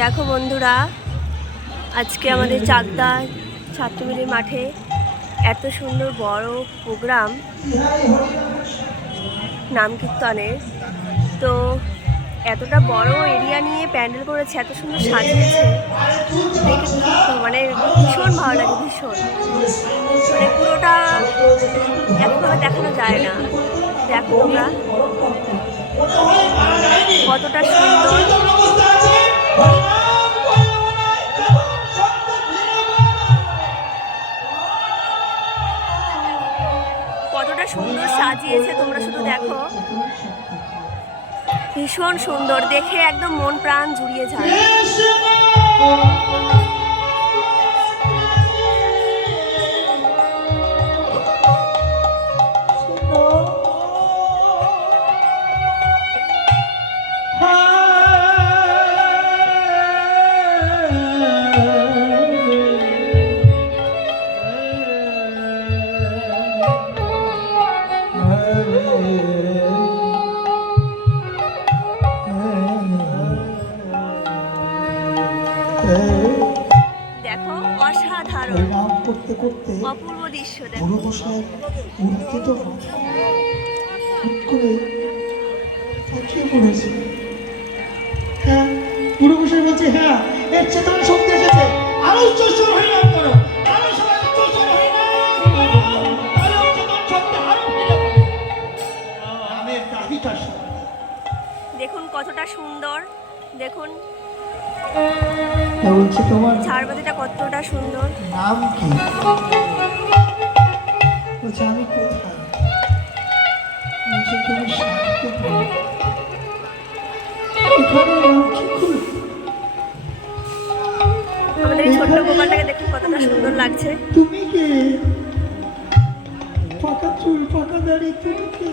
দেখো বন্ধুরা, আজকে আমাদের চাকদা ছাত্রমিলের মাঠে এত সুন্দর বড় প্রোগ্রাম নাম কীর্তনের। তো এতটা বড় এরিয়া নিয়ে প্যান্ডেল করেছে, এত সুন্দর সাজিয়েছে, দেখে মানে ভীষণ ভালো লাগে। ভীষণ মানে পুরোটা একভাবে দেখানো যায় না। দেখো তোমরা কতটা সুন্দর, কতটা সুন্দর সাজিয়েছে। তোমরা শুধু দেখো, ভীষণ সুন্দর, দেখে একদম মন প্রাণ জুড়িয়ে যায়। দেখো অসাধারণ করতে করতে অপূর্ব দৃশ্য। দেখো বড় মশাই উত্থিত হুট করে তাকিয়ে পড়েছে। হ্যাঁ, বুড়ো মশাই বলছে, হ্যাঁ, এর চেতন শক্তি এসেছে, আরো উচ্চস্বর হরিনাম করো, আরো সবাই উচ্চস্বর হরিনাম করো, আরো চেতন শক্তি আরো ফিরে পাবে। নামের দাবিটা শোনো। দেখুন কতটা সুন্দর, দেখুন বলছে তোমার ঝাড়বাতিটা কতটা সুন্দর। নাম কি? বলছে আমি কোথায়? বলছে তুমি শান্তি এখানে নাম কি করে? আমাদের এই ছোট্ট গোপালটাকে দেখুন কতটা সুন্দর লাগছে। তুমি কে? পাকা চুল পাকা দাড়ি, তুমি কে?